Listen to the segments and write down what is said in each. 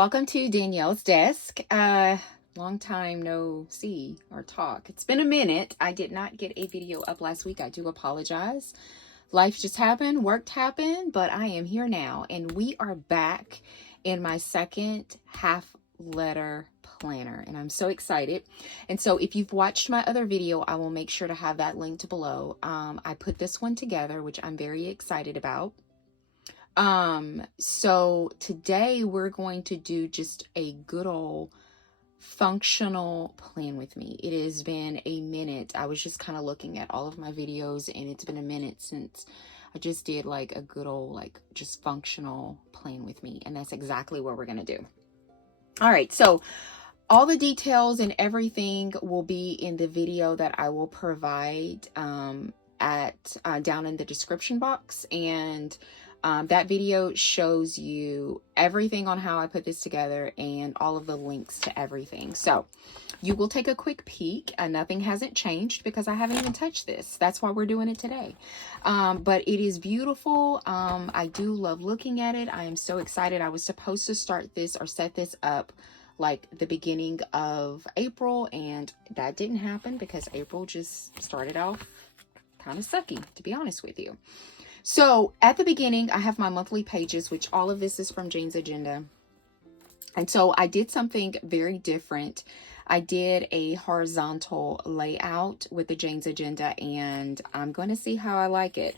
welcome to Danielle's desk. Long time no see or talk. It's been a minute. I did not get a video up last week. I do apologize. Life just happened, work happened, but I am here now, and we are back in my second half letter planner, and I'm so excited. And so if you've watched my other video, I will make sure to have that linked below. I put this one together, which I'm very excited about. So today we're going to do just a good old functional plan with me. It has been a minute. I was just kind of looking at all of my videos, and it's been a minute since I just did like a good old, like just functional plan with me. And that's exactly what we're going to do. All right. So all the details and everything will be in the video that I will provide, down in the description box. And that video shows you everything on how I put this together and all of the links to everything. So you will take a quick peek. Nothing hasn't changed because I haven't even touched this. That's why we're doing it today. But it is beautiful. I do love looking at it. I am so excited. I was supposed to start this or set this up like the beginning of April, and that didn't happen because April just started off kind of sucky, to be honest with you. So at the beginning, I have my monthly pages, which all of this is from Jane's Agenda. And so I did something very different. I did a horizontal layout with the Jane's Agenda, and I'm going to see how I like it.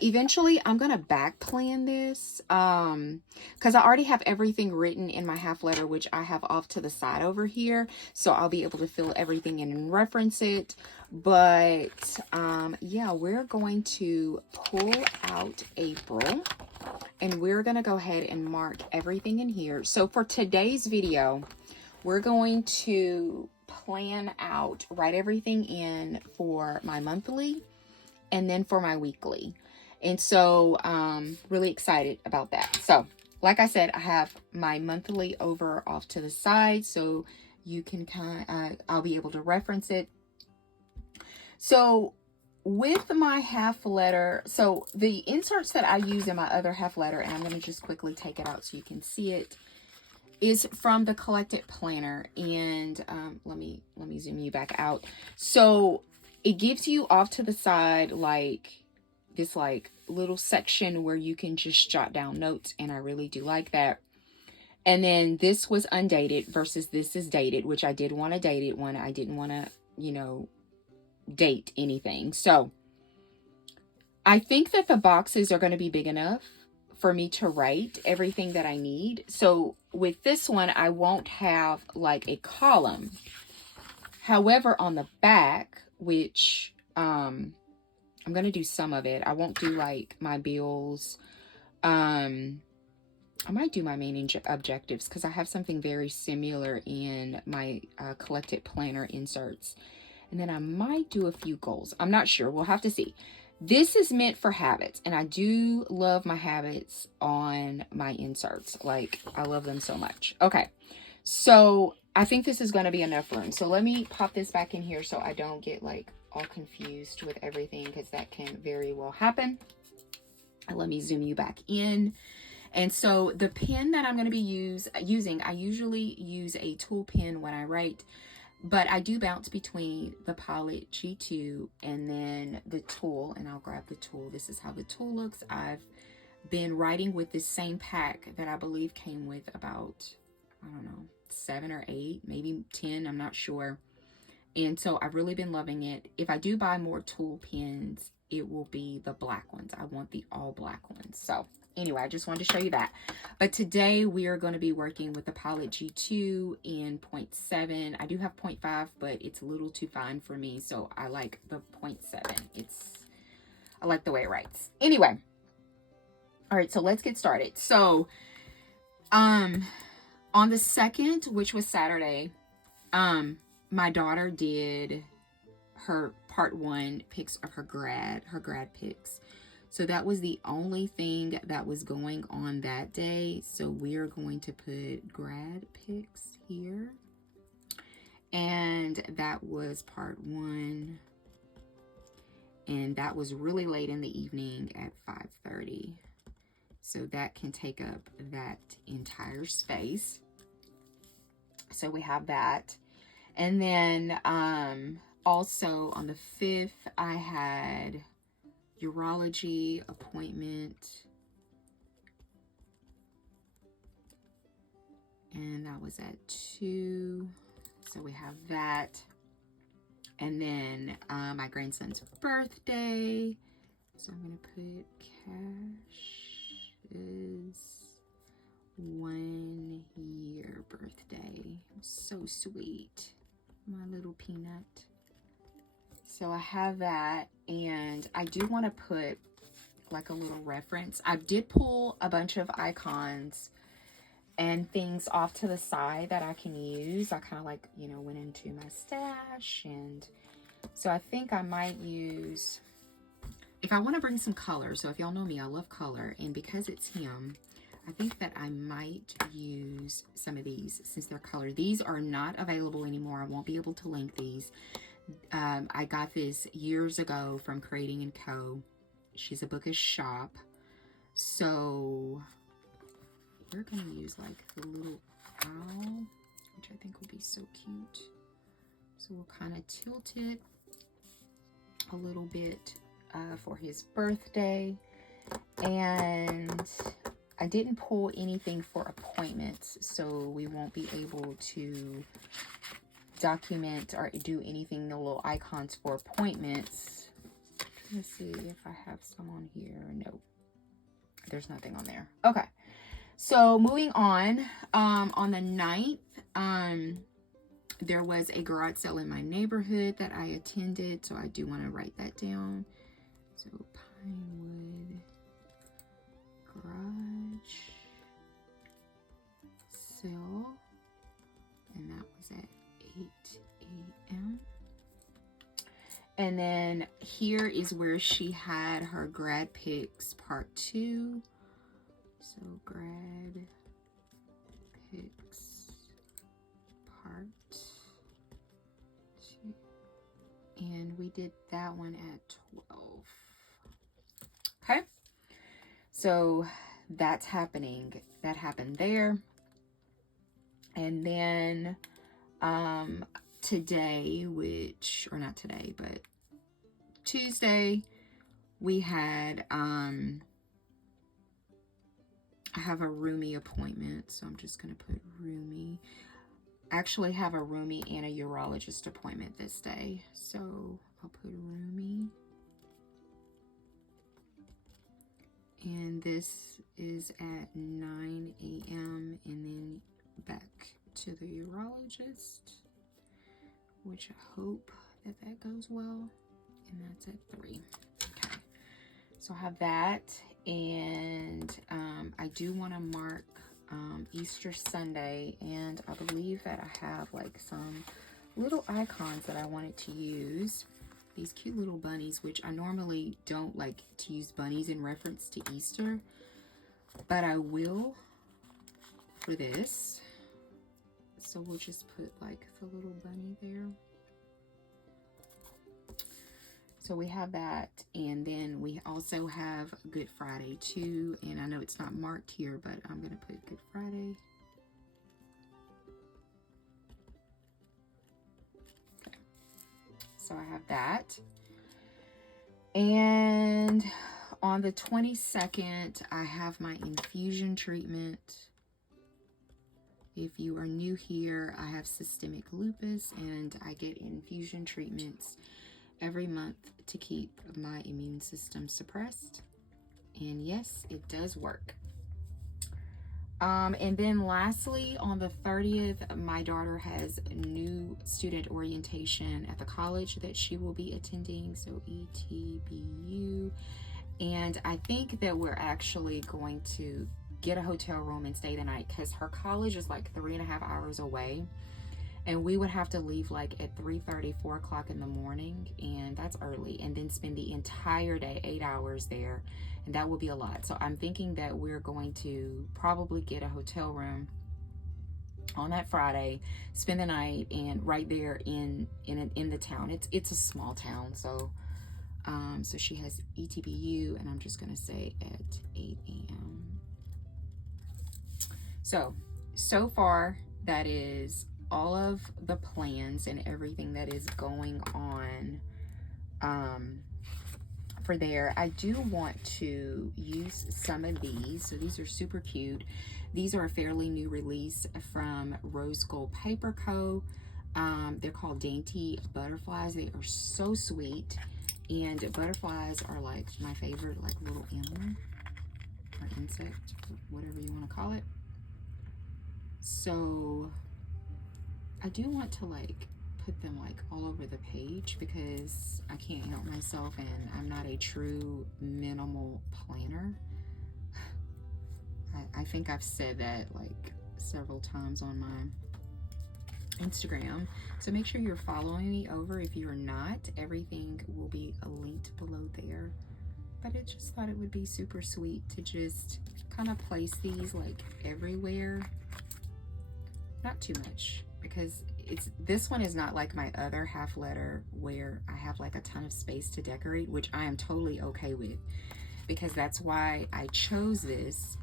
Eventually, I'm going to back plan this because I already have everything written in my half letter, which I have off to the side over here. So I'll be able to fill everything in and reference it. But yeah, we're going to pull out April. And we're going to go ahead and mark everything in here. So for today's video, we're going to plan out, write everything in for my monthly and then for my weekly. And so really excited about that. So like I said, I have my monthly over off to the side, so you can I'll be able to reference it. So with my half letter, so the inserts that I use in my other half letter, and I'm going to just quickly take it out so you can see it, is from the Collected Planner. And let me zoom you back out. So it gives you off to the side like this like little section where you can just jot down notes, and I really do like that. And then this was undated versus this is dated, which I did want a dated one. I didn't want to, you know, date anything. So I think that the boxes are going to be big enough for me to write everything that I need. So with this one, I won't have like a column. However, on the back, which I'm going to do some of it, I won't do like my bills. I might do my main objectives because I have something very similar in my Collected Planner inserts. And then I might do a few goals. I'm not sure. We'll have to see. This is meant for habits, and I do love my habits on my inserts. Like, I love them so much. Okay, so I think this is going to be enough room. So let me pop this back in here so I don't get like all confused with everything, because that can very well happen. And let me zoom you back in. And so the pen that I'm going to be using, I usually use a tool pen when I write. But I do bounce between the Pilot G2 and then the tool, and I'll grab the tool. This is how the tool looks. I've been writing with this same pack that I believe came with about, I don't know, 7 or 8, maybe 10, I'm not sure. And so I've really been loving it. If I do buy more tool pens, it will be the black ones. I want the all black ones. So anyway, I just wanted to show you that. But today we are going to be working with the Pilot G2 in 0.7. I do have 0.5, but it's a little too fine for me. So I like the 0.7. I like the way it writes. Anyway. All right, so let's get started. So on the 2nd, which was Saturday, my daughter did her part 1 pics of her grad pics. So that was the only thing that was going on that day. So we're going to put grad pics here. And that was part 1. And that was really late in the evening at 5:30. So that can take up that entire space. So we have that. And then also on the 5th, I had urology appointment. And that was at 2. So we have that. And then my grandson's birthday. So I'm going to put Cash is 1 year birthday. So sweet. My little peanut. So I have that. And I do want to put like a little reference. I did pull a bunch of icons and things off to the side that I can use. I kind of like, you know, went into my stash, and so I think I might use, if I want to bring some color, so if y'all know me, I love color, and because it's him, I think that I might use some of these since they're colored. These are not available anymore. I won't be able to link these. I got this years ago from Creating & Co. She's a bookish shop. So we're going to use like the little owl, which I think will be so cute. So we'll kind of tilt it a little bit for his birthday. And I didn't pull anything for appointments, so we won't be able to document or do anything, the little icons for appointments. Let's see if I have some on here. No, there's nothing on there. Okay. So moving on the 9th, there was a garage sale in my neighborhood that I attended. So I do want to write that down. So Pinewood Garage Sale. And that was at 8 a.m. And then here is where she had her grad picks part 2. So grad picks part 2. And we did that one at 12. Okay. So that's happening. That happened there. And then today, or not today, but Tuesday, we had I have a roomie appointment, so I'm just going to put roomie. I actually have a roomie and a urologist appointment this day, so I'll put roomie. And this is at 9 a.m. and then back to the urologist, which I hope that that goes well. And that's at 3. Okay, so I have that. And I do want to mark Easter Sunday, and I believe that I have like some little icons that I wanted to use. These cute little bunnies, which I normally don't like to use bunnies in reference to Easter, but I will for this. So we'll just put like the little bunny there. So we have that, and then we also have Good Friday too, and I know it's not marked here, but I'm going to put Good Friday. Okay. So I have that. And on the 22nd, I have my infusion treatment. If you are new here, I have systemic lupus, and I get infusion treatments every month to keep my immune system suppressed. And yes, it does work. And then lastly, on the 30th, my daughter has a new student orientation at the college that she will be attending, so ETBU. And I think that we're actually going to get a hotel room and stay the night, because her college is like 3.5 hours away. And we would have to leave like at 3:30, 4 o'clock in the morning, and that's early, and then spend the entire day, 8 hours there, and that will be a lot. So I'm thinking that we're going to probably get a hotel room on that Friday, spend the night, and right there in the town. It's a small town, so so she has ETBU, and I'm just gonna say at 8 a.m. So far that is all of the plans and everything that is going on for there, I do want to use some of these. So these are super cute. These are a fairly new release from Rose Gold Paper Co. They're called Dainty Butterflies. They are so sweet. And butterflies are like my favorite, like little animal or insect, whatever you want to call it. So I do want to like put them like all over the page because I can't help myself, and I'm not a true minimal planner. I think I've said that like several times on my Instagram. So make sure you're following me over. If you're not, everything will be linked below there. But I just thought it would be super sweet to just kind of place these like everywhere. Not too much, because this one is not like my other half letter where I have like a ton of space to decorate, which I am totally okay with, because that's why I chose this,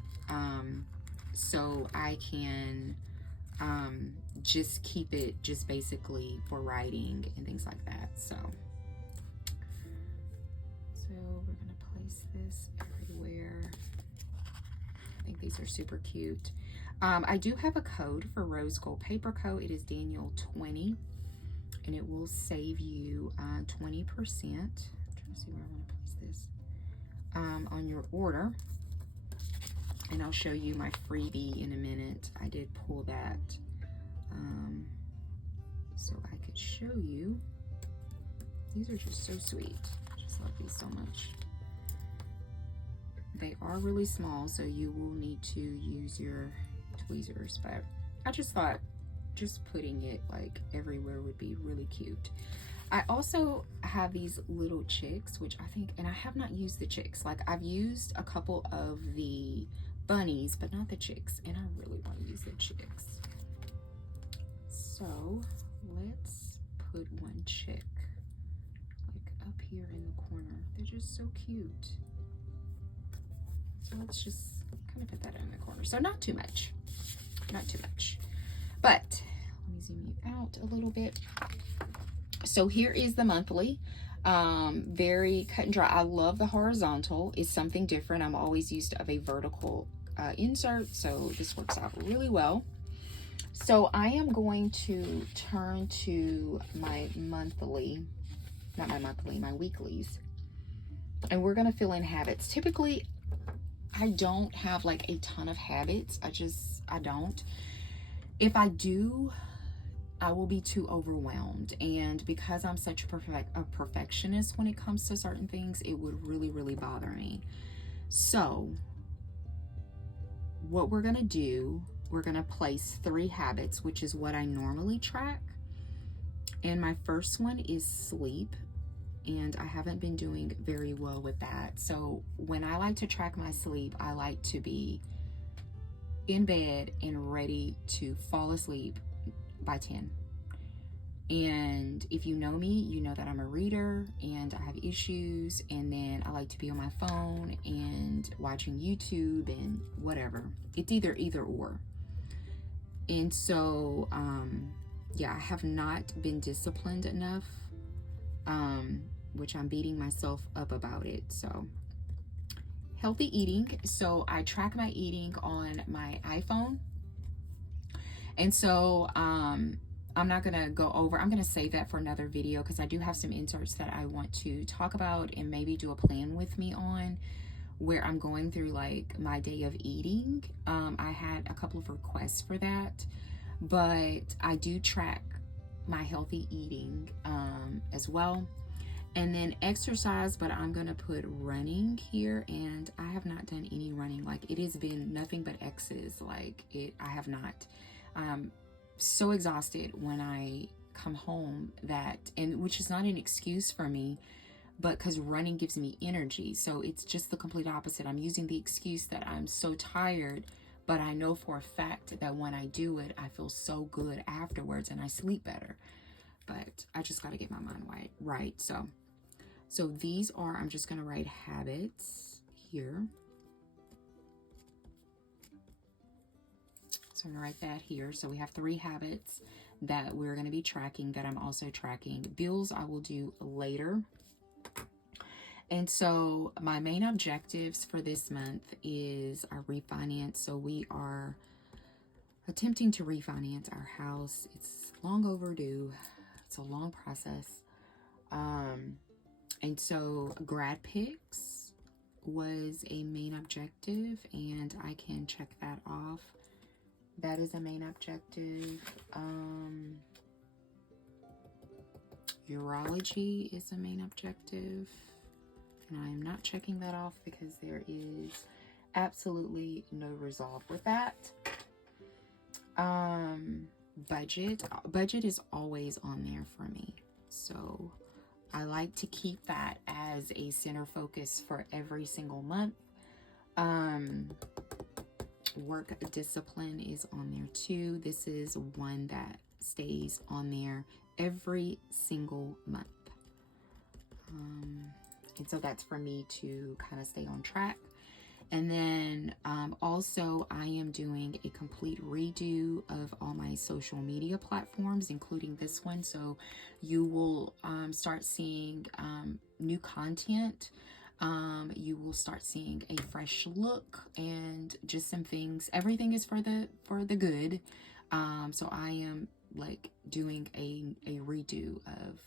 so I can just keep it just basically for writing and things like that. So we're gonna place this everywhere. I think these are super cute. I do have a code for Rose Gold Paper Co. It is Daniel20, and it will save you 20%. I'm trying to see where I want to place this on your order. And I'll show you my freebie in a minute. I did pull that so I could show you. These are just so sweet. I just love these so much. They are really small, so you will need to use your tweezers, but I just thought just putting it like everywhere would be really cute. I also have these little chicks, which I think, and I have not used the chicks. Like I've used a couple of the bunnies, but not the chicks, and I really want to use the chicks. So let's put one chick like up here in the corner. They're just so cute. So let's just kind of put that in the corner. So not too much, not too much. But let me zoom you out a little bit. So here is the monthly. Very cut and dry. I love the horizontal. It's something different. I'm always used to a vertical insert, so this works out really well. So I am going to turn to my monthly, not my monthly, my weeklies. And we're gonna fill in habits. Typically, I don't have like a ton of habits. I don't. If I do, I will be too overwhelmed. And because I'm such a perfectionist when it comes to certain things, it would really, really bother me. So what we're gonna do, we're gonna place 3 habits, which is what I normally track. And my first one is sleep. And I haven't been doing very well with that. So when I like to track my sleep, I like to be in bed and ready to fall asleep by 10. And if you know me, you know that I'm a reader and I have issues, and then I like to be on my phone and watching YouTube and whatever. It's either or. And so yeah, I have not been disciplined enough, which I'm beating myself up about it. So healthy eating. So I track my eating on my iPhone. And so I'm not gonna go over, I'm gonna save that for another video, because I do have some inserts that I want to talk about and maybe do a plan with me on, where I'm going through like my day of eating. I had a couple of requests for that, but I do track my healthy eating as well. And then exercise, but I'm gonna put running here, and I have not done any running. Like it has been nothing but X's. Like I have not. So exhausted when I come home, that, and which is not an excuse for me, but because running gives me energy. So it's just the complete opposite. I'm using the excuse that I'm so tired, but I know for a fact that when I do it, I feel so good afterwards and I sleep better. But I just got to get my mind right. So these are, I'm just going to write habits here. So I'm gonna write that here. So we have 3 habits that we're going to be tracking, that I'm also tracking. Bills I will do later. And so my main objectives for this month is our refinance. So we are attempting to refinance our house. It's long overdue. It's a long process. And so grad picks was a main objective, and I can check that off. That is a main objective. Urology is a main objective, and I am not checking that off because there is absolutely no resolve with that. Budget is always on there for me, so I like to keep that as a center focus for every single month. Work discipline is on there too. This is one that stays on there every single month. And so that's for me to kind of stay on track. And then also I am doing a complete redo of all my social media platforms, including this one. So you will start seeing new content. You will start seeing a fresh look and just some things. Everything is for the good. So I am like doing a redo of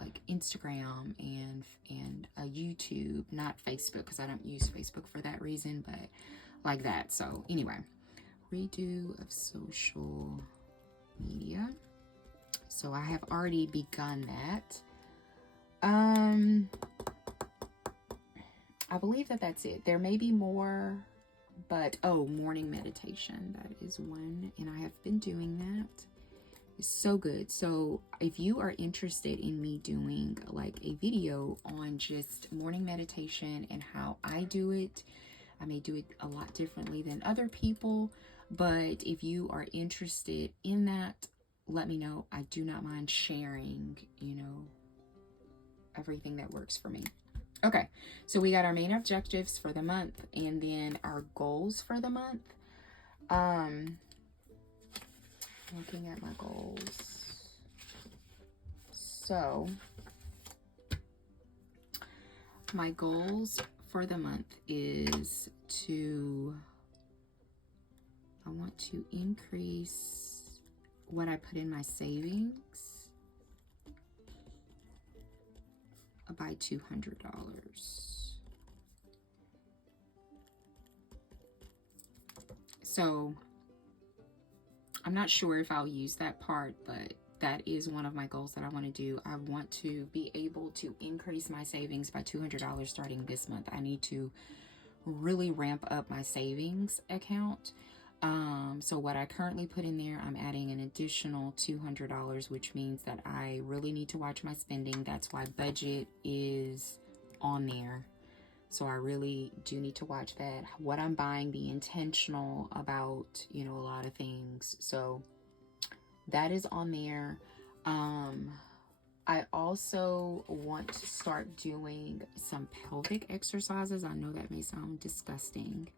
like Instagram and YouTube, not Facebook, because I don't use Facebook for that reason, but like that. So anyway, redo of social media. So I have already begun that. I believe that that's it. There may be more, but morning meditation, that is one, and I have been doing that. It's so good. So if you are interested in me doing like a video on just morning meditation and how I do it, I may do it a lot differently than other people, but if you are interested in that, let me know. I do not mind sharing, everything that works for me. Okay, so we got our main objectives for the month and then our goals for the month. Looking at my goals. So my goals for the month is I want to increase what I put in my savings by $200. So I'm not sure if I'll use that part, but that is one of my goals that I want to do. I want to be able to increase my savings by $200 starting this month. I need to really ramp up my savings account. So what I currently put in there, I'm adding an additional $200, which means that I really need to watch my spending. That's why budget is on there. So I really do need to watch that. What I'm buying, be intentional about, a lot of things. So that is on there. I also want to start doing some pelvic exercises. I know that may sound disgusting,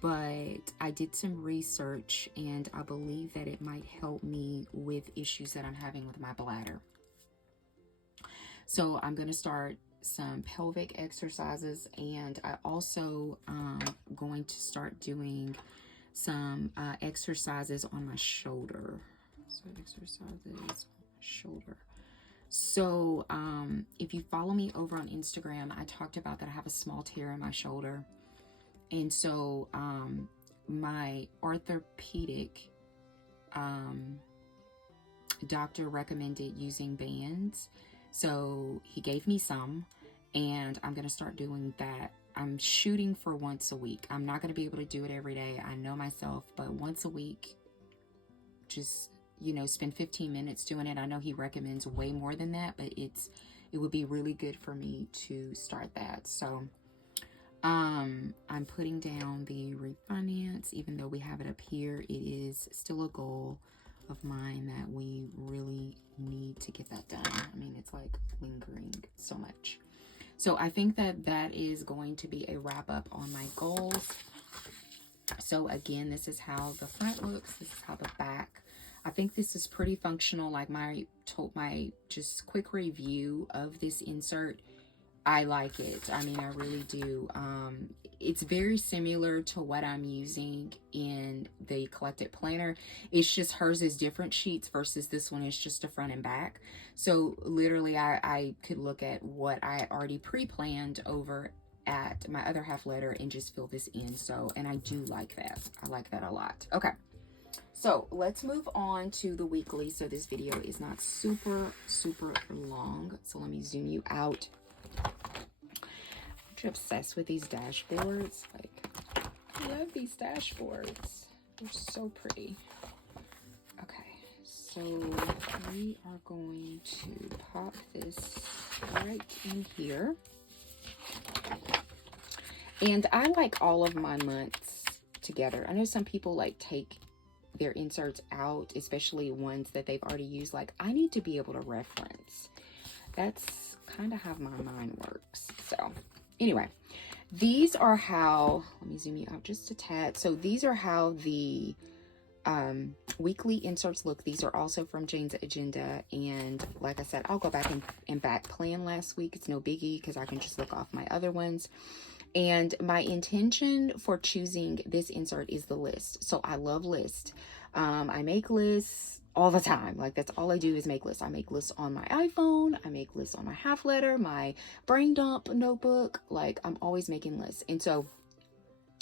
but I did some research and I believe that it might help me with issues that I'm having with my bladder. So I'm going to start some pelvic exercises, and I also going to start doing some exercises on my shoulder. So exercises on my shoulder. So if you follow me over on Instagram, I talked about that I have a small tear in my shoulder, and so my orthopedic doctor recommended using bands. So he gave me some, and I'm going to start doing that. I'm shooting for once a week. I'm not going to be able to do it every day. I know myself, but once a week, just, spend 15 minutes doing it. I know he recommends way more than that, but it would be really good for me to start that. So I'm putting down the refinance, even though we have it up here, it is still a goal of mine that we really need to get that done. I mean, it's like lingering so much. So I think that is going to be a wrap up on my goals. So again, this is how the front looks. This is how the back. I think this is pretty functional. Like my just quick review of this insert, I like it. I mean, I really do. It's very similar to what I'm using in the collected planner. It's just hers is different sheets versus this one is just a front and back. So literally I could look at what I already pre-planned over at my other half letter and just fill this in. So, and I do like that. I like that a lot. Okay. So let's move on to the weekly. So this video is not super long. So let me zoom you out. I'm obsessed with these dashboards. Like, I love these dashboards. They're so pretty. Okay, so we are going to pop this right in here. And I like all of my months together. I know some people like take their inserts out, especially ones that they've already used. Like, I need to be able to reference. That's kind of how my mind works. So anyway, these are how, let me zoom you out just a tad. So these are how the weekly inserts look. These are also from Jane's Agenda. And like I said, I'll go back and back plan last week. It's no biggie because I can just look off my other ones. And my intention for choosing this insert is the list. So I love lists. I make lists all the time. Like, that's all I do is make lists. I make lists on my iPhone. I make lists on my half letter, my brain dump notebook. Like, I'm always making lists. And so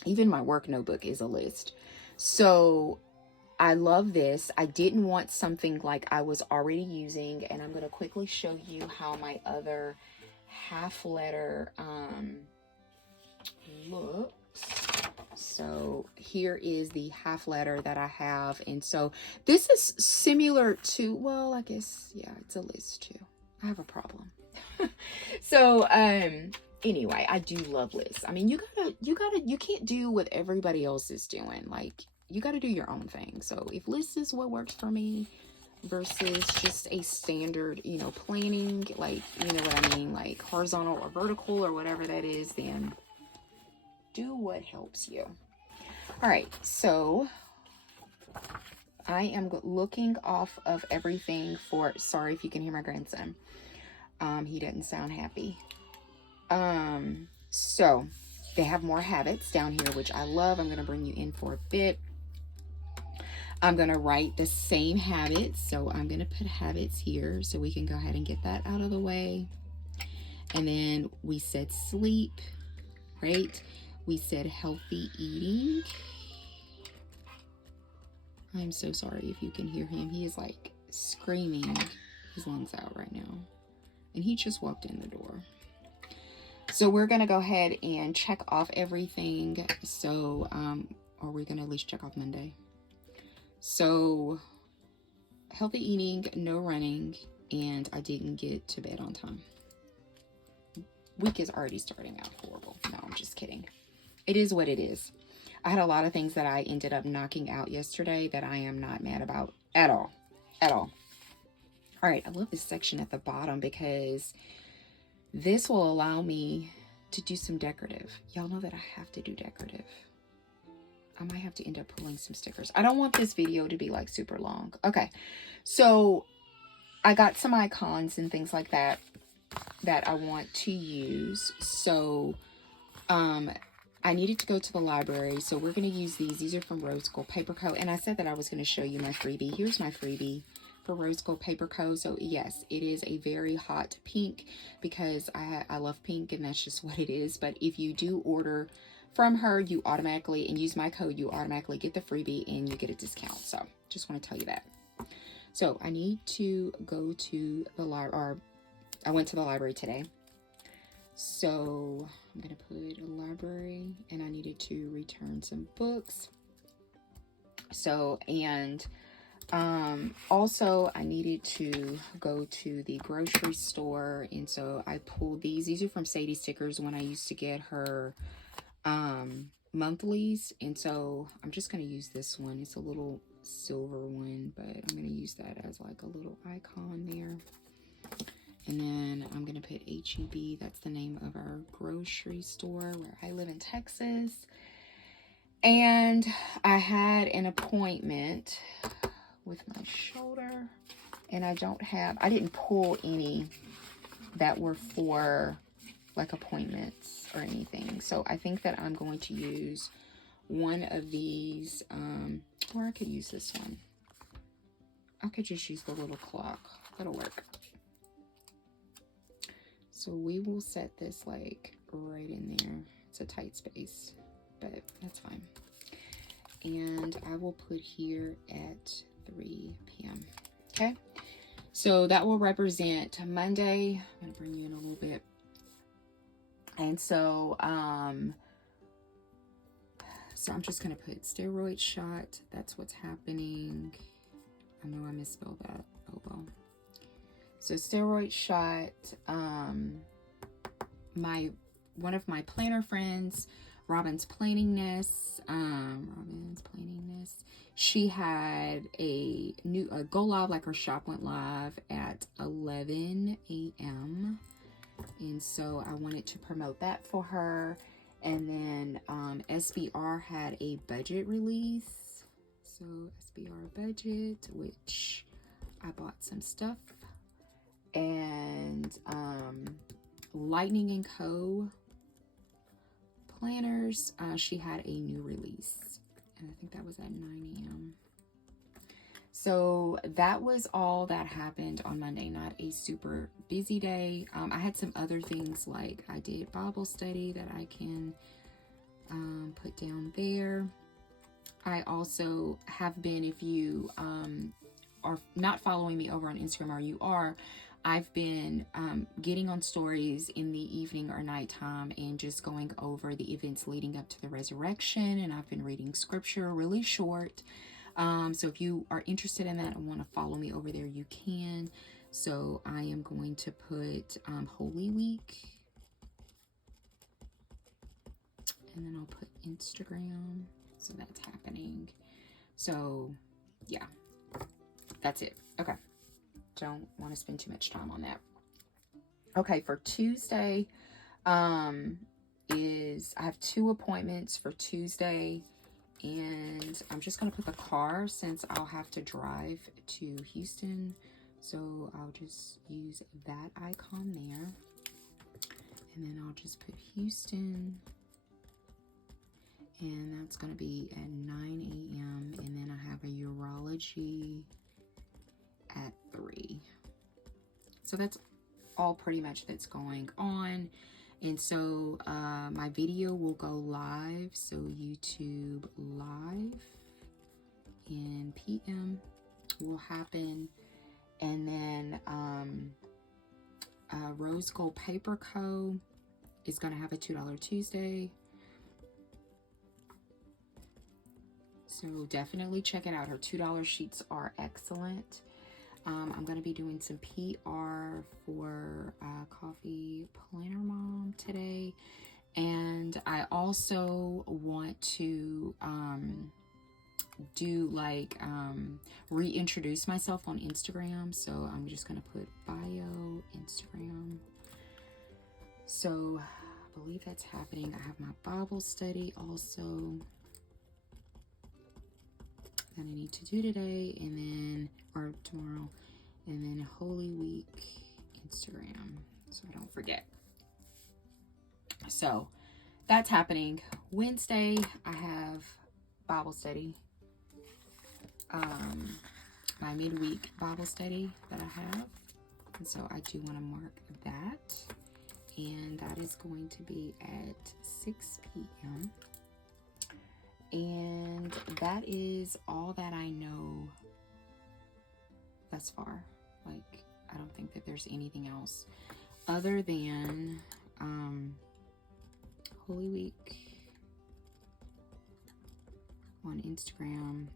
even my work notebook is a list. So I love this. I didn't want something like I was already using, and I'm going to quickly show you how my other half letter looks. So here is the half letter that I have, and so this is similar to, well, I guess, yeah, it's a list too. I have a problem. So anyway, I do love lists. I mean, you can't do what everybody else is doing. Like, you got to do your own thing. So if lists is what works for me versus just a standard, you know, planning, like, you know what I mean, like horizontal or vertical or whatever that is, then do what helps you. All right, so I am looking off of everything for, sorry if you can hear my grandson. He doesn't sound happy. So they have more habits down here, which I love. I'm going to bring you in for a bit. I'm going to write the same habits. So I'm going to put habits here so we can go ahead and get that out of the way. And then we said sleep, right? We said healthy eating. I'm so sorry if you can hear him. He is like screaming his lungs out right now. And he just walked in the door. So we're going to go ahead and check off everything. So, or we're going to at least check off Monday. So, healthy eating, no running, and I didn't get to bed on time. Week is already starting out horrible. No, I'm just kidding. It is what it is. I had a lot of things that I ended up knocking out yesterday that I am not mad about at all. At all. All right, I love this section at the bottom because this will allow me to do some decorative. Y'all know that I have to do decorative. I might have to end up pulling some stickers. I don't want this video to be like super long. Okay, so I got some icons and things like that that I want to use. So I needed to go to the library, so we're going to use these. These are from Rose Gold Paper Co. And I said that I was going to show you my freebie. Here's my freebie for Rose Gold Paper Co. So yes, it is a very hot pink because I love pink and that's just what it is. But if you do order from her, you automatically, and use my code, you automatically get the freebie and you get a discount. So just want to tell you that. So I need to go to the library, or I went to the library today. So I'm going to put a library, and I needed to return some books. So, and also I needed to go to the grocery store. And so I pulled these. These are from Sadie Stickers when I used to get her monthlies. And so I'm just going to use this one. It's a little silver one, but I'm going to use that as like a little icon there. And then I'm going to put H-E-B. That's the name of our grocery store where I live in Texas. And I had an appointment with my shoulder. And I didn't pull any that were for like appointments or anything. So I think that I'm going to use one of these, or I could use this one. I could just use the little clock. That'll work. So we will set this like right in there. It's a tight space, but that's fine. And I will put here at 3 p.m. Okay. So that will represent Monday. I'm going to bring you in a little bit. And so, so I'm just going to put steroid shot. That's what's happening. I know I misspelled that. Oh, well. So steroid shot, one of my planner friends, Robin's Planningness, she had a go live, like her shop went live at 11 a.m. And so I wanted to promote that for her. And then SBR had a budget release. So SBR budget, which I bought some stuff. And Lightning & Co. planners, she had a new release. And I think that was at 9 a.m. So that was all that happened on Monday. Not a super busy day. I had some other things, like I did Bible study that I can put down there. I also have been, if you are not following me over on Instagram, or you are, I've been getting on stories in the evening or nighttime and just going over the events leading up to the resurrection. And I've been reading scripture really short. So if you are interested in that and want to follow me over there, you can. So I am going to put Holy Week. And then I'll put Instagram. So that's happening. So yeah, that's it. Okay. Don't want to spend too much time on that. Okay, for Tuesday, I have 2 appointments for Tuesday, and I'm just going to put the car, since I'll have to drive to Houston. So I'll just use that icon there. And then I'll just put Houston. And that's going to be at 9 a.m. And then I have a urology at 3. So that's all pretty much that's going on. And so my video will go live, so YouTube live in PM will happen. And then Rose Gold Paper Co. is going to have a $2 Tuesday. So definitely check it out. Her $2 sheets are excellent. I'm going to be doing some PR for Coffee Planner Mom today. And I also want to do like reintroduce myself on Instagram. So I'm just going to put bio Instagram. So I believe that's happening. I have my Bible study also that I need to do today, and then, or tomorrow, and then Holy Week Instagram, so I don't forget. So that's happening. Wednesday, I have Bible study, my midweek Bible study that I have, and so I do want to mark that, and that is going to be at 6 p.m. And that is all that I know thus far. Like, I don't think that there's anything else other than Holy Week on Instagram.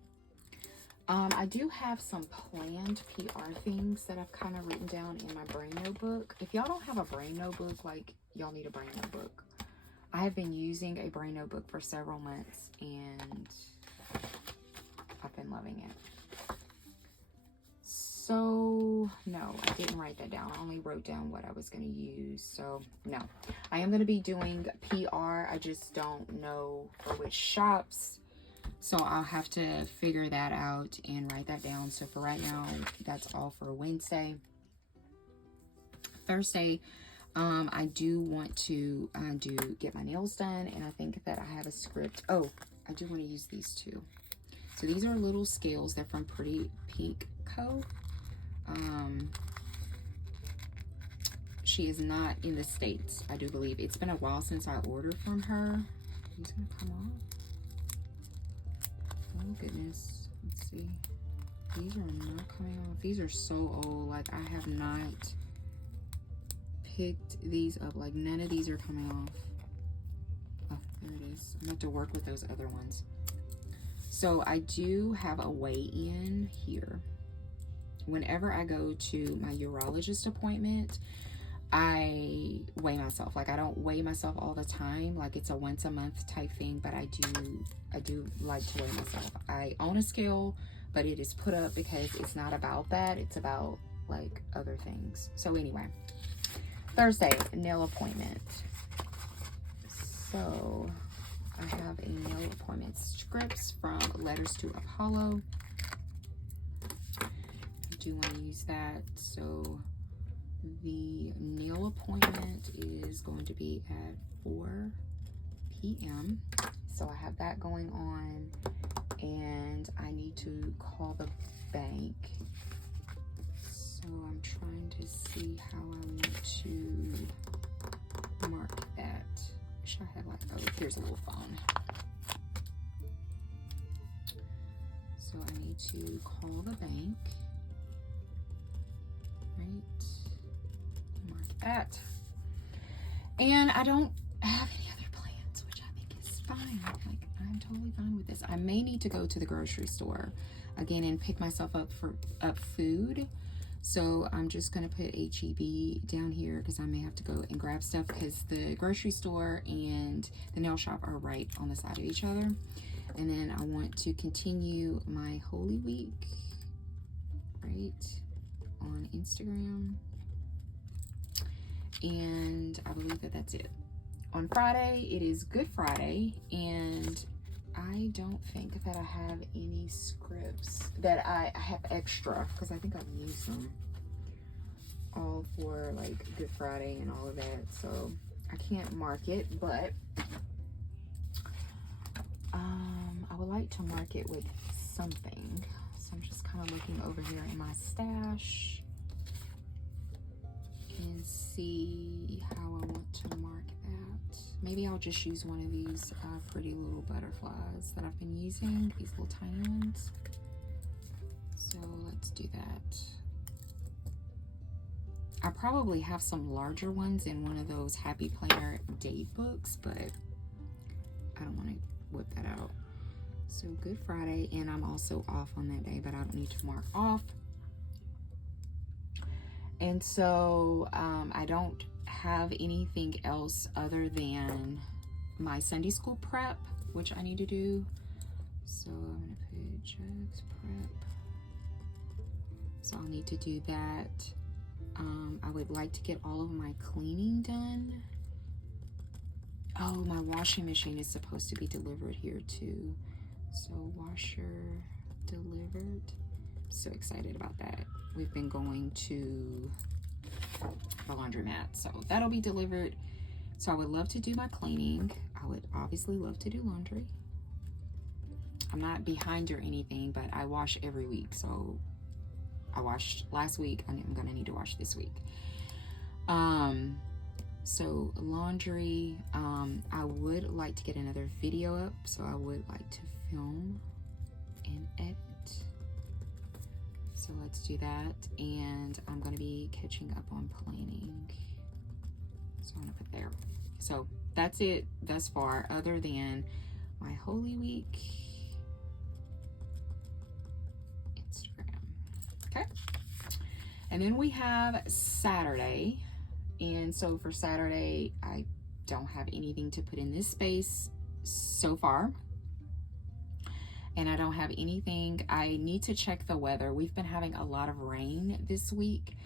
I do have some planned PR things that I've kind of written down in my brain notebook. If y'all don't have a brain notebook, like, y'all need a brain notebook. I have been using a brain notebook for several months, and I've been loving it. So, no, I didn't write that down. I only wrote down what I was going to use. So, no. I am going to be doing PR. I just don't know for which shops. So I'll have to figure that out and write that down. So for right now, that's all for Wednesday. Thursday, I do want to get my nails done, and I think that I have a script. Oh, I do want to use these too. So these are little scales. They're from Pretty Pink Co. She is not in the States, I do believe. It's been a while since I ordered from her. These gonna come off. Oh goodness. Let's see. These are not coming off. These are so old. Like, I have not picked these up. Like, none of these are coming off. Oh, there it is. I'm going to have to work with those other ones. So I do have a weigh-in here. Whenever I go to my urologist appointment, I weigh myself. Like, I don't weigh myself all the time. Like, it's a once a month type thing, but I do like to weigh myself. I own a scale, but it is put up because it's not about that. It's about like other things. So anyway, Thursday, nail appointment. So I have a nail appointment scripts from Letters to Apollo. I do want to use that. So the nail appointment is going to be at 4 p.m. So I have that going on, and I need to call the bank. So I'm trying to see how I want to mark that. Wish I had like, oh, here's a little phone. So I need to call the bank. Right. Mark that. And I don't have any other plans, which I think is fine. Like, I'm totally fine with this. I may need to go to the grocery store again and pick myself up food. So I'm just gonna put HEB down here because I may have to go and grab stuff because the grocery store and the nail shop are right on the side of each other. And then I want to continue my Holy Week right on Instagram. And I believe that that's it. On Friday, it is Good Friday, and I don't think that I have any scripts that I have extra because I think I've used them all for like Good Friday and all of that. So I can't mark it, but I would like to mark it with something. So I'm just kind of looking over here in my stash and see how I want to mark that. Maybe I'll just use one of these pretty little butterflies that I've been using, these little tiny ones. So let's do that. I probably have some larger ones in one of those Happy Planner date books, but I don't want to whip that out. So Good Friday, and I'm also off on that day, but I don't need to mark off. And so I don't have anything else other than my Sunday school prep, which I need to do. So I'm gonna put Jugs prep. So I'll need to do that. I would like to get all of my cleaning done. Oh, my washing machine is supposed to be delivered here too. So washer delivered. So excited about that. We've been going to the laundromat, so that'll be delivered. So I would love to do my cleaning. I would obviously love to do laundry. I'm not behind or anything, but I wash every week. So I washed last week. I'm gonna need to wash this week. So laundry, I would like to get another video up. So I would like to film and edit. So let's do that. And I'm gonna be catching up on planning. So I'm gonna put there. So that's it thus far, other than my Holy Week Instagram. Okay. And then we have Saturday. And so for Saturday, I don't have anything to put in this space so far. And I don't have anything. I need to check the weather. We've been having a lot of rain this week,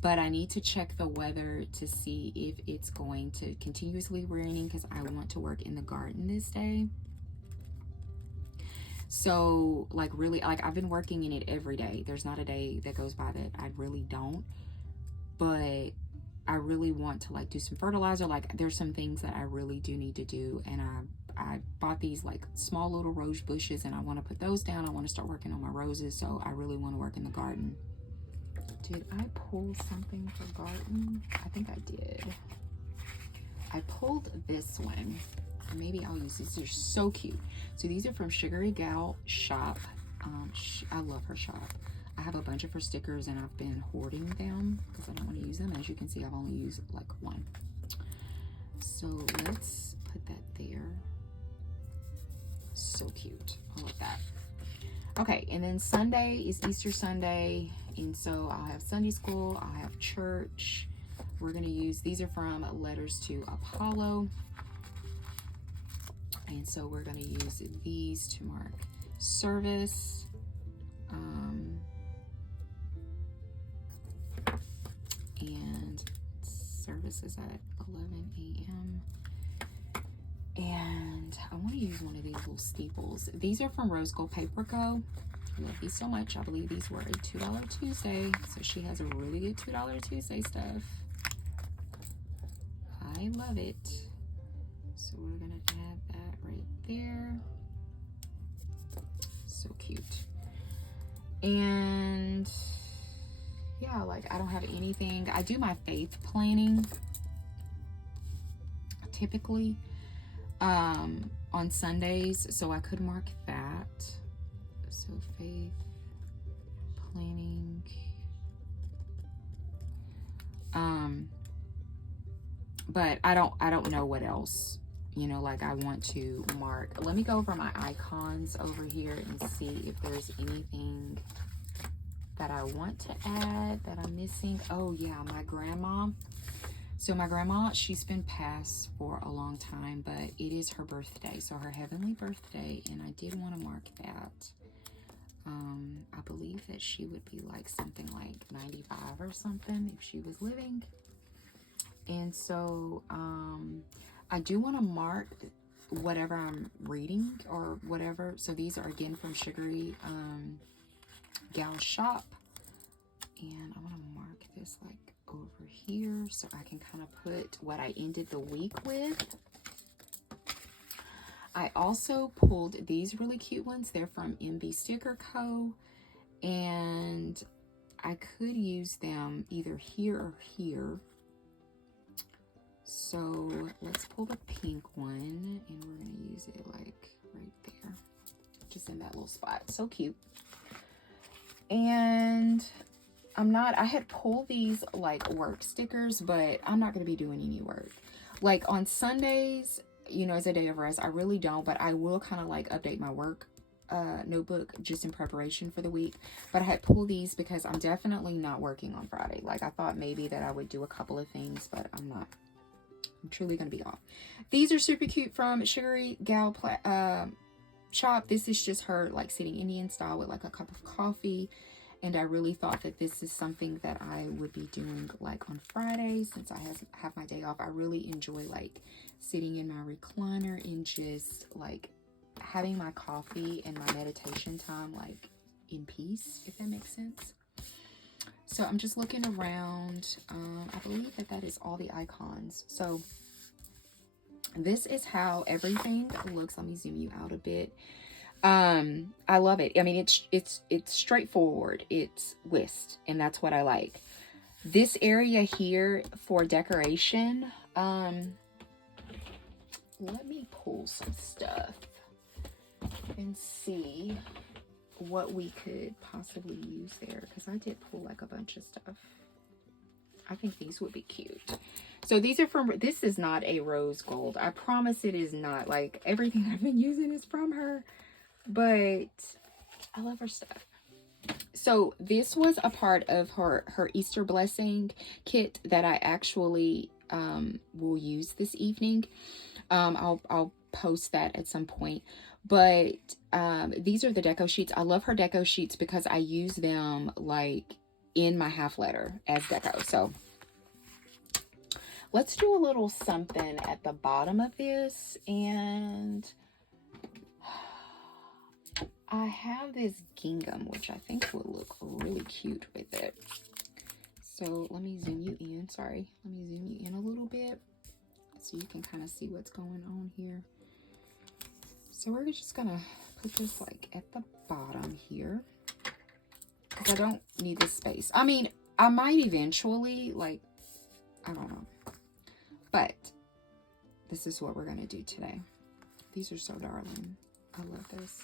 but I need to check the weather to see if it's going to continuously raining because I want to work in the garden this day. So like really, like I've been working in it every day. There's not a day that goes by that I really don't. But I really want to like do some fertilizer. Like there's some things that I really do need to do, and I bought these like small little rose bushes, and I want to put those down. I want to start working on my roses, so I really want to work in the garden. Did I pull something for garden? I think I did. I pulled this one. Maybe I'll use these. They're so cute. So these are from Sugary Gal Shop. I love her shop. I have a bunch of her stickers, and I've been hoarding them because I don't want to use them. As you can see, I've only used like one. So let's put that there. So cute. I love that. Okay, and then Sunday is Easter Sunday, and so I'll have Sunday school, I'll have church. We're going to use, these are from Letters to Apollo, and so we're going to use these to mark service. And service is at 11 a.m. And I want to use one of these little steeples. These are from Rose Gold Paper Co. I love these so much. I believe these were a $2 Tuesday. So she has a really good $2 Tuesday stuff. I love it. So we're going to add that right there. So cute. And yeah, like I don't have anything. I do my faith planning typically on Sundays, so I could mark that. So faith planning. But I don't know what else, you know, like I want to mark. Let me go over my icons over here and see if there's anything that I want to add that I'm missing. Oh yeah, my grandma. So my grandma, she's been passed for a long time, but it is her birthday, so her heavenly birthday, and I did want to mark that. I believe that she would be like something like 95 or something if she was living. And so I do want to mark whatever I'm reading or whatever. So these are again from Sugary Gal Shop, and I want to mark this like over here so I can kind of put what I ended the week with. I also pulled these really cute ones. They're from MB Sticker Co. And I could use them either here or here. So let's pull the pink one, and we're going to use it like right there. Just in that little spot. So cute. And I had pulled these like work stickers, but I'm not going to be doing any work. Like on Sundays, you know, as a day of rest, I really don't, but I will kind of like update my work notebook just in preparation for the week. But I had pulled these because I'm definitely not working on Friday. Like I thought maybe that I would do a couple of things, but I'm not. I'm truly going to be off. These are super cute from Sugary Gal Shop. This is just her like sitting Indian style with like a cup of coffee. And I really thought that this is something that I would be doing like on Friday since I have my day off. I really enjoy like sitting in my recliner and just like having my coffee and my meditation time like in peace, if that makes sense. So I'm just looking around. I believe that is all the icons. So this is how everything looks. Let me zoom you out a bit. I love it. I mean, it's straightforward. It's list, and that's what I like. This area here for decoration, let me pull some stuff and see what we could possibly use there, because I did pull like a bunch of stuff. I think these would be cute. So these are from, this is not a rose gold. I promise it is not. Like everything I've been using is from her. But I love her stuff. So this was a part of her Easter blessing kit that I actually will use this evening. I'll post that at some point. But these are the deco sheets. I love her deco sheets because I use them like in my half letter as deco. So let's do a little something at the bottom of this, and I have this gingham, which I think would look really cute with it. So let me zoom you in. Sorry, let me zoom you in a little bit so you can kind of see what's going on here. So we're just gonna put this like at the bottom here, because I don't need this space. I mean, I might eventually, like, I don't know. But this is what we're gonna do today. These are so darling. I love this.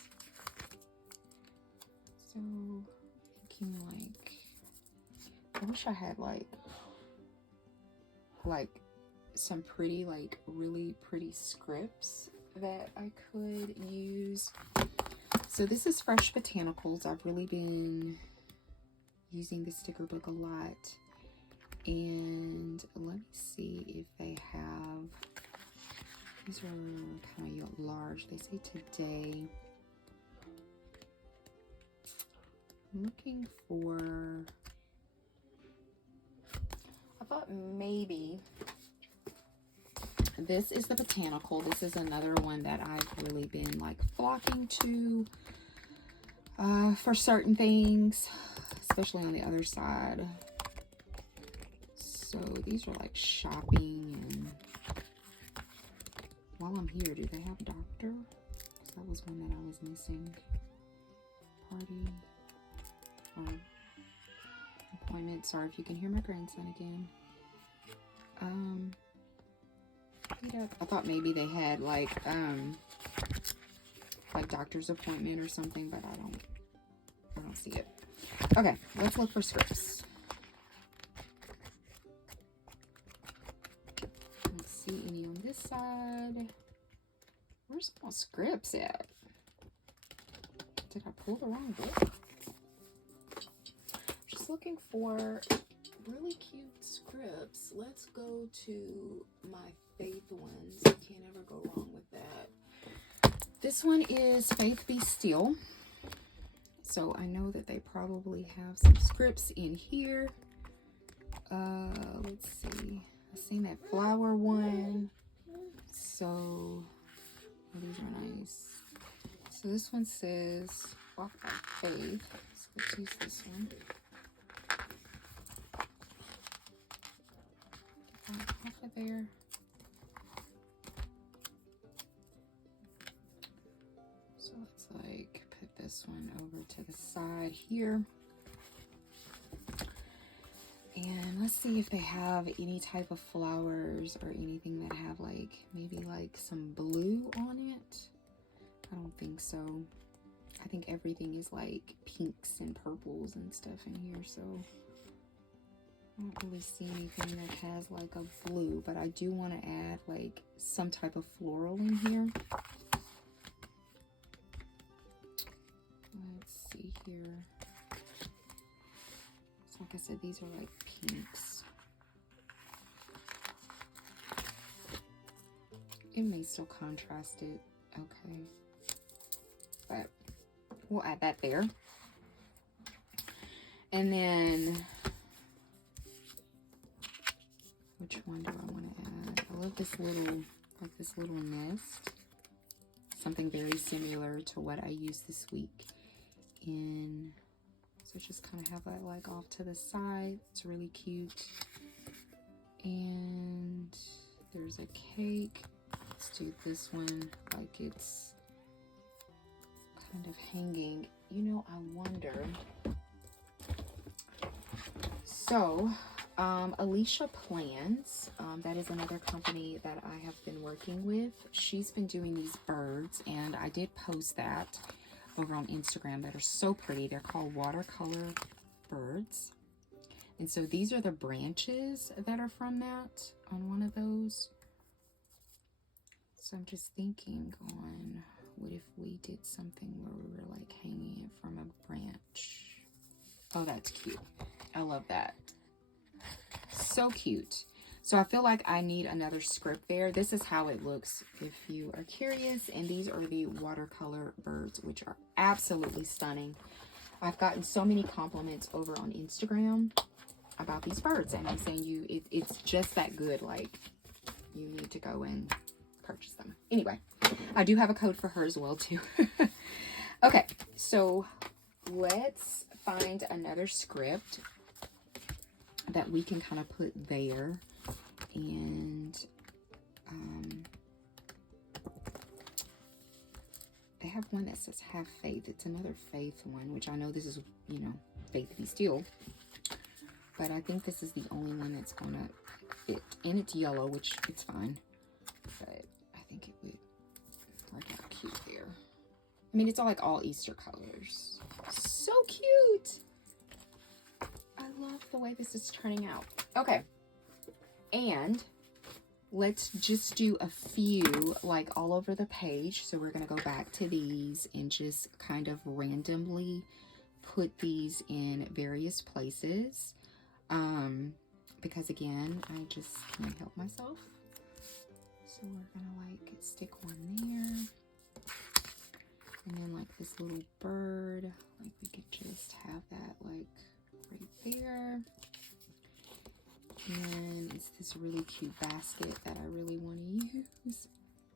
So thinking like, I wish I had like some pretty, like really pretty scripts that I could use. So this is Fresh Botanicals. I've really been using this sticker book a lot. And let me see if they have, these are kind of large. They say today. I'm looking for, I thought maybe, this is the Botanical. This is another one that I've really been like flocking to for certain things, especially on the other side. So these are like shopping, and while I'm here, do they have doctor? Because that was one that I was missing. Party or appointment. Sorry if you can hear my grandson again. I thought maybe they had like doctor's appointment or something, but I don't see it. Okay, let's look for scripts. Let's see any on this side. Where's my scripts at? Did I pull the wrong book? Just looking for really cute scripts. Let's go to my Faith ones. Can't ever go wrong with that. This one is Faith Be Still. So I know that they probably have some scripts in here. Let's see. I've seen that flower one. So oh, these are nice. So this one says Walk by Faith. So let's use this one. Get that off of there. So let's like put this one over to the side here. And let's see if they have any type of flowers or anything that have like maybe like some blue on it. I don't think so. I think everything is like pinks and purples and stuff in here, so I don't really see anything that has like a blue, but I do want to add like some type of floral in here. Let's see here. So like I said, these are like pinks. It may still contrast it, okay. But we'll add that there. And then, which one do I want to add? I love this little, like this little nest. Something very similar to what I used this week in, so just kind of have that like off to the side. It's really cute. And there's a cake. Let's do this one like it's kind of hanging. You know, I wonder. So, Alicia Plans, that is another company that I have been working with. She's been doing these birds, and I did post that over on Instagram that are so pretty. They're called watercolor birds. And so these are the branches that are from that on one of those. So I'm just thinking on, what if we did something where we were like hanging it from a branch? Oh, that's cute. I love that. So cute. So I feel like I need another script there. This is how it looks if you are curious. And these are the watercolor birds, which are absolutely stunning. I've gotten so many compliments over on Instagram about these birds. And I'm saying it's just that good. Like, you need to go and purchase them. Anyway, I do have a code for her as well too. Okay, so let's find another script that we can kind of put there. And they have one that says have faith. It's another faith one, which I know this is, you know, Faith Be Still. But I think this is the only one that's going to fit. And it's yellow, which it's fine. But I think it would work out cute there. I mean, it's all like all Easter colors. So cute. I love the way this is turning out. Okay. And let's just do a few like all over the page. So we're going to go back to these and just kind of randomly put these in various places. Because again, I just can't help myself. So we're going to like stick one there. And then like this little bird, like we could just have that like right there. And it's this really cute basket that I really want to use.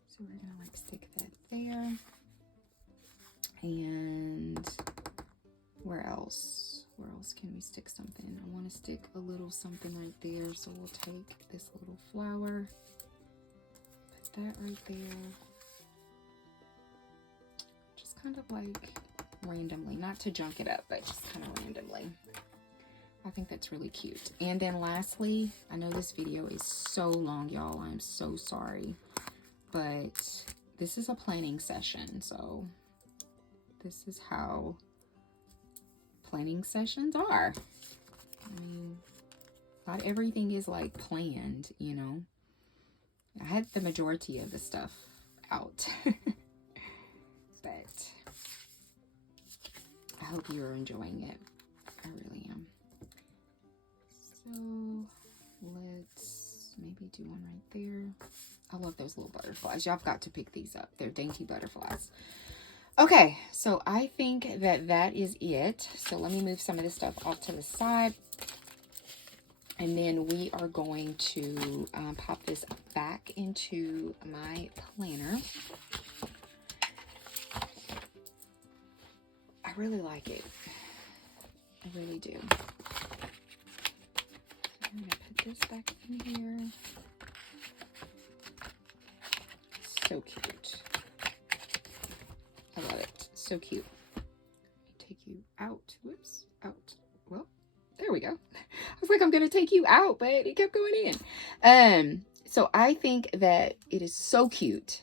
So we're going to like stick that there. And where else? Where else can we stick something? I want to stick a little something right there. So we'll take this little flower, put that right there. Just kind of like randomly, not to junk it up, but just kind of randomly. I think that's really cute. And then lastly, I know this video is so long, y'all. I'm so sorry. But this is a planning session. So this is how planning sessions are. I mean, not everything is like planned, you know. I had the majority of the stuff out. But I hope you're enjoying it. I really am. So let's maybe do one right there. I love those little butterflies. Y'all have got to pick these up. They're dainty butterflies. Okay, so I think that that is it. So let me move some of this stuff off to the side. And then we are going to pop this back into my planner. I really like it. I really do. I'm going to put this back in here. So cute. I love it. So cute. Let me take you out. Whoops. Out. Well, there we go. I was like, I'm going to take you out, but it kept going in. So I think that it is so cute.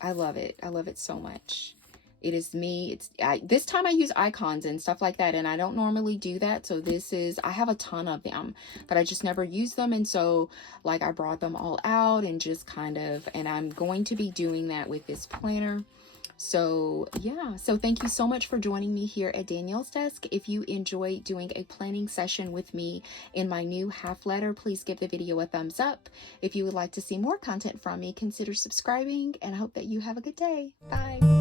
I love it. I love it so much. It is me. This time I use icons and stuff like that, and I don't normally do that. So this is, I have a ton of them, but I just never use them. And so like I brought them all out and just kind of, and I'm going to be doing that with this planner. So yeah, so thank you so much for joining me here at Danielle's Desk. If you enjoy doing a planning session with me in my new half letter, please give the video a thumbs up. If you would like to see more content from me, consider subscribing, and I hope that you have a good day. Bye.